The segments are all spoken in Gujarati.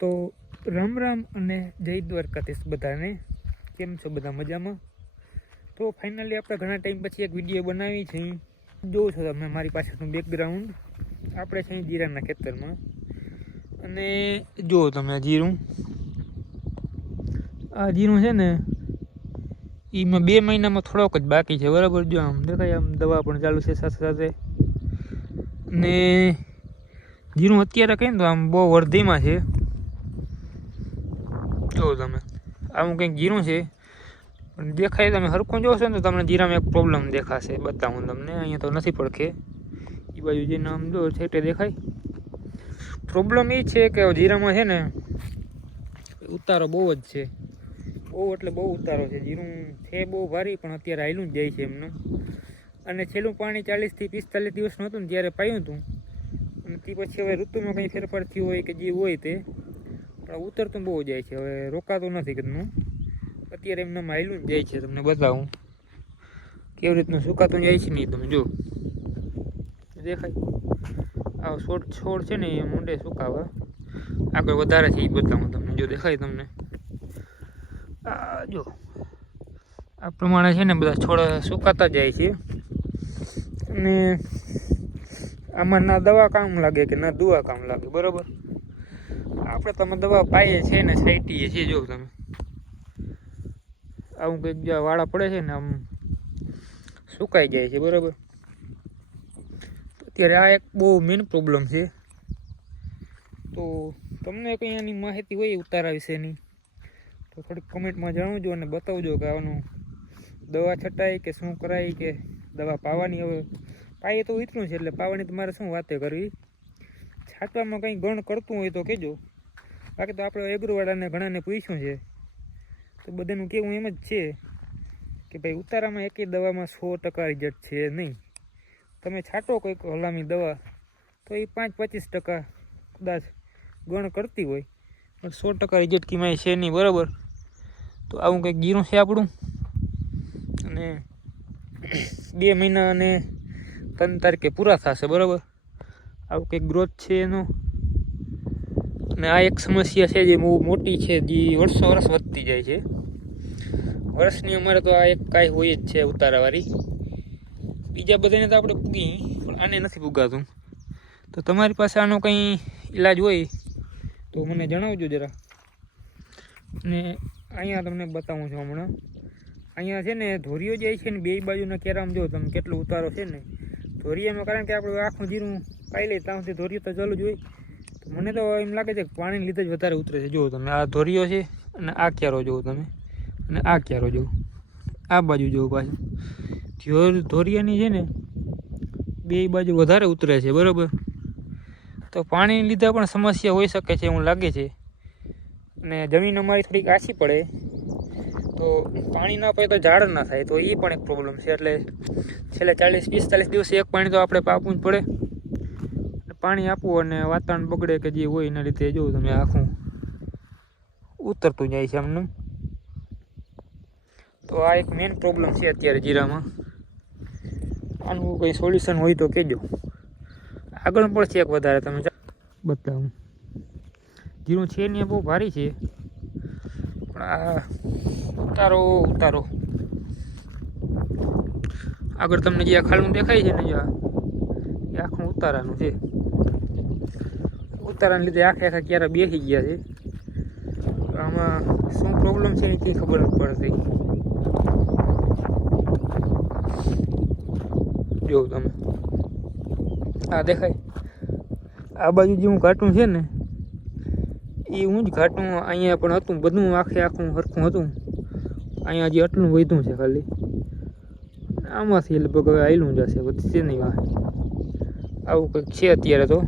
તો રામ રામ અને જય દ્વારકાધીશ બધાને. કેમ છો બધા? મજામાં? તો ફાઇનલી આપણે ઘણા ટાઈમ પછી એક વિડીયો બનાવી છે. જોવો છો તમે મારી પાછળનું બેકગ્રાઉન્ડ. આપણે છે જીરાના ખેતરમાં, અને જુઓ તમે જીરું, આ જીરું છે ને એમાં 2 મહિનામાં થોડોક જ બાકી છે, બરાબર. જો આમ દેખાય, આમ દવા પણ ચાલુ છે સાથે સાથે. ને જીરું અત્યારે કહીએ ને તો આમ બહુ વર્ધીમાં છે. જો તમે આવું કંઈક જીરું છે, પણ દેખાય તમે હરખું જોશો ને તો તમને જીરામાં એક પ્રોબ્લેમ દેખાશે. બતાવું તમને, અહીંયા તો નથી પડખે, એ બાજુ જે નામ જો છેટે દેખાય. પ્રોબ્લેમ એ છે કે જીરામાં છે ને ઉતારો બહુ જ છે, બહુ એટલે બહુ ઉતારો છે. જીરું છે બહુ ભારી, પણ અત્યારે હાલ્યું જ જાય છે એમનું. અને છેલ્લું પાણી 40 થી 45 દિવસનું હતું ને ત્યારે પાયું હતું, અને તે પછી હવે ઋતુમાં કંઈ ફેરફાર થયો હોય કે જે હોય તે, પણ ઉતરતું બહુ જાય છે. હવે રોકાતું નથી કદનું, અત્યારે એમને હાલ્યું જ જાય છે. તમને બતાવું કેવી રીતનું સુકાતું જાય છે. નહીં તમે જો દેખાય, આ છોડ છે ને એ મૂંડે સુકાવા આગળ વધારે છે, એ બતાવું તમને. જો દેખાય તમને, આ જો આ પ્રમાણે છે ને બધા છોડ સુકાતા જાય છે. અને આમાં ના દવા કામ લાગે કે ના દુવા કામ લાગે, બરાબર. આપણે તમે દવા પાઈએ છીએ ને છાંટીએ છીએ. જો તમે આવું કંઈક જ્યાં વાળા પડે છે ને આમ સુકાઈ જાય છે, બરાબર. અત્યારે આ એક બહુ મેઇન પ્રોબ્લેમ છે. તો તમને કંઈ આની માહિતી હોય ઉતારા વિશેની તો થોડીક કમેન્ટમાં જણાવજો અને બતાવજો કે આનું દવા છટાય કે શું કરાય, કે દવા પાવાની. હવે પાઈએ તો ઉતરું છે, એટલે પાવાની તમારે શું વાતે કરવી. છાંટવામાં કંઈ ગણ કરતું હોય તો કહેજો. બાકી તો આપણે એગ્રોવાળાને ઘણાને પૂછ્યું છે, તો બધાનું કહેવું એમ જ છે કે ભાઈ ઉતારામાં એકેય દવામાં 100% રિઝલ્ટ છે નહીં. તમે છાંટો કોઈક હલામી દવા તો એ 5-25% કદાચ ગણ કરતી હોય, પણ 100% રિઝલ્ટ કીમાં છે નહીં, બરાબર. તો આવું કંઈક જીરું છે આપણું. અને 2 મહિના અને 3 તારીખે પૂરા થશે, બરાબર. આવું કંઈક ગ્રોથ છે એનો. અને આ એક સમસ્યા છે જે બહુ મોટી છે, જે વર્ષો વધતી જાય છે. વર્ષની અમારે તો આ એક કાંઈ હોય જ છે ઉતારાવાળી. બીજા બધાને તો આપણે પૂગી, પણ આને નથી પૂગાતું. તો તમારી પાસે આનો કંઈ ઈલાજ હોય તો મને જણાવજો જરા. અને અહીંયા તમને બતાવું છું હમણાં. અહીંયા છે ને ધોરીઓ જાય છે ને, 2 બાજુના કેરામ જો તમે કેટલો ઉતારો છે ને ધોરિયામાં. કારણ કે આપણે આખું જીરું પાઈ લઈએ ત્યાં સુધી ધોરિયો તો ચાલુ જ હોય. તો મને તો એમ લાગે છે કે પાણીને લીધે જ વધારે ઉતરે છે. જુઓ તમે, આ ધોરિયો છે અને આ ક્યારો જુઓ તમે, અને આ ક્યારો જુઓ, આ બાજુ જુઓ પાછું. ધોરિયાની છે ને 2 બાજુ વધારે ઉતરે છે, બરાબર. તો પાણીને લીધે પણ સમસ્યા હોઈ શકે છે એવું લાગે છે. અને જમીન અમારી થોડીક આછી પડે, તો પાણી ના પડે તો ઝાડ ના થાય, તો એ પણ એક પ્રોબ્લેમ છે. એટલે છેલ્લે 40-45 દિવસે એક પાણી તો આપણે આપવું જ પડે. પાણી આપવું અને વાતાવરણ બગડે કે જે હોય એના લીધે જોવું તમે આખું ઉતરતું જાય છે એમનું. તો આ એક મેઇન પ્રોબ્લેમ છે અત્યારે જીરામાં. આનું કંઈ સોલ્યુશન હોય તો કહેજો. આગળ પણ છે એક વધારે, તમે બતાવું. જીરું છે ને બહુ ભારી છે, પણ આ ઉતારો આગળ તમને જે આ ખાલું દેખાય છે ને, જો એ આખું ઉતારાનું છે. ઉતારાને લીધે આખા ક્યારે બેસી ગયા છે. આમાં શું પ્રોબ્લેમ છે એ કંઈ ખબર નથી પડતી. જો તમે આ દેખાય, આ બાજુ જે હું ઘાટું છે ને એ હું જ ઘાટું અહીંયા પણ હતું, બધું આખું હરખું હતું. અહીંયા હજી આટલું વધ્યું છે ખાલી. આમાંથી લગભગ હવે આવેલું જશે, વધશે નહીં વાહ. આવું કંઈક છે અત્યારે તો.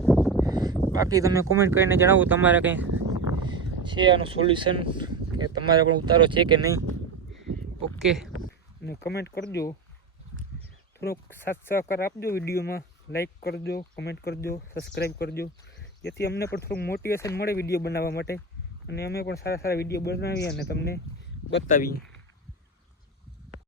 બાકી તમે કોમેન્ટ કરીને જણાવો તમારે કંઈ છે આનું સોલ્યુશન, કે તમારે પણ ઉતારો છે કે નહીં. ઓકે, અને કમેન્ટ કરજો. થોડોક સાથ સહકાર આપજો વિડીયોમાં. લાઈક કરજો, કમેન્ટ કરજો, સબસ્ક્રાઈબ કરજો, જેથી અમને પણ થોડુંક મોટિવેશન મળે વિડીયો બનાવવા માટે. અને અમે પણ સારા વિડીયો બનાવીએ અને તમને બતાવીએ.